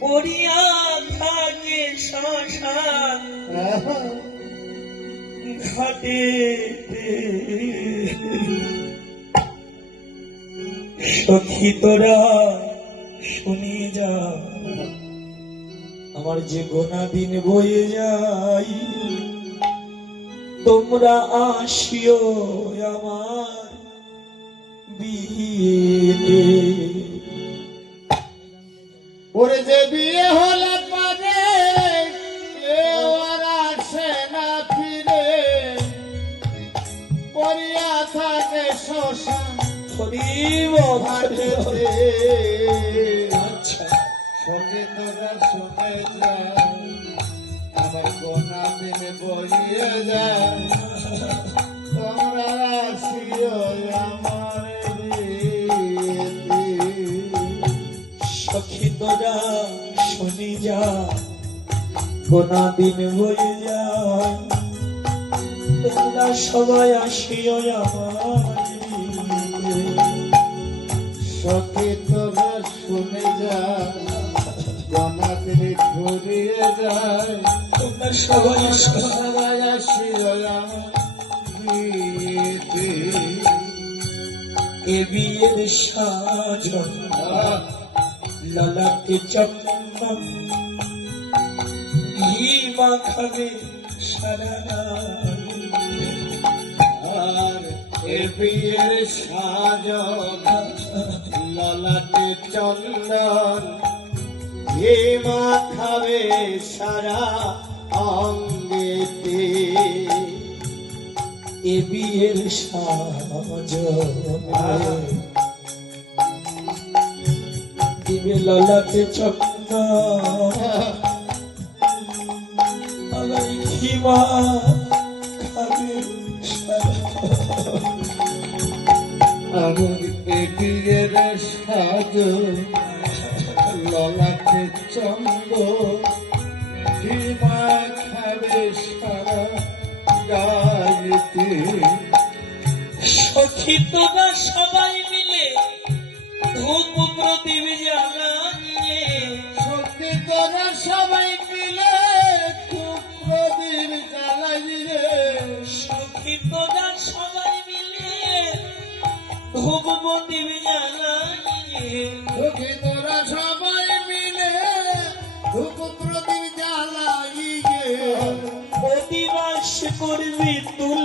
পড়িয়া থাকে শ্মশান ঘাটে। সখী তোরা শুনি যা, আমার যে গোনা দিন বয়ে যাই, তোমরা আসিও আমার বিয়েতে। ওরে যে বিয়ে হলে পারে কেউ আর আসে না ফিরে, পড়িয়া থাকে শ্মশান ঘাটেতে। সখী তোরা শুনে যায়, আমার গোনা দিন বইয়ে যায়, তোমরা আসিও আমার বিয়েতে। সখী তোরা শুনি যা, গোনা দিন বয়ে যায়, তোমরা সবাই আসিও আমার বিয়েতে। সখী তোরা শুনে যায়, গোনা দিন ঘুরিয়ে যায়, তোমরা সবাই সবাই আসিও আমার বিয়েতে। এ বিয়ের সাজন লালাকে চন্দন ঘি মাখাবে সারা আর এ বিয়ের সাজন ললাটে চন্দন ঘি মাখাবে সারা অঙ্গেতে। এ বিয়ের সাজন দিবে লালাকে চন্দন আলাই ঘি মাখাবে সারা। আমার এ বিয়ের সাজন ললাটে চন্দন ঘি মাখাবে সারা গায়েতে। সখী তোরা সবাই মিলে ধূপ প্রদীপ জ্বালানিয়ে, সত্যি তোরা সবাই মিলে খুব প্রদীপ জ্বালাইলে। সখী তোরা সবাই মিলে ধূপ প্রদীপ জ্বালানিয়ে, সখী তোরা সবাই মিলে ধূপ প্রদীপ জ্বালাইলে। অধিবাস করবি তুই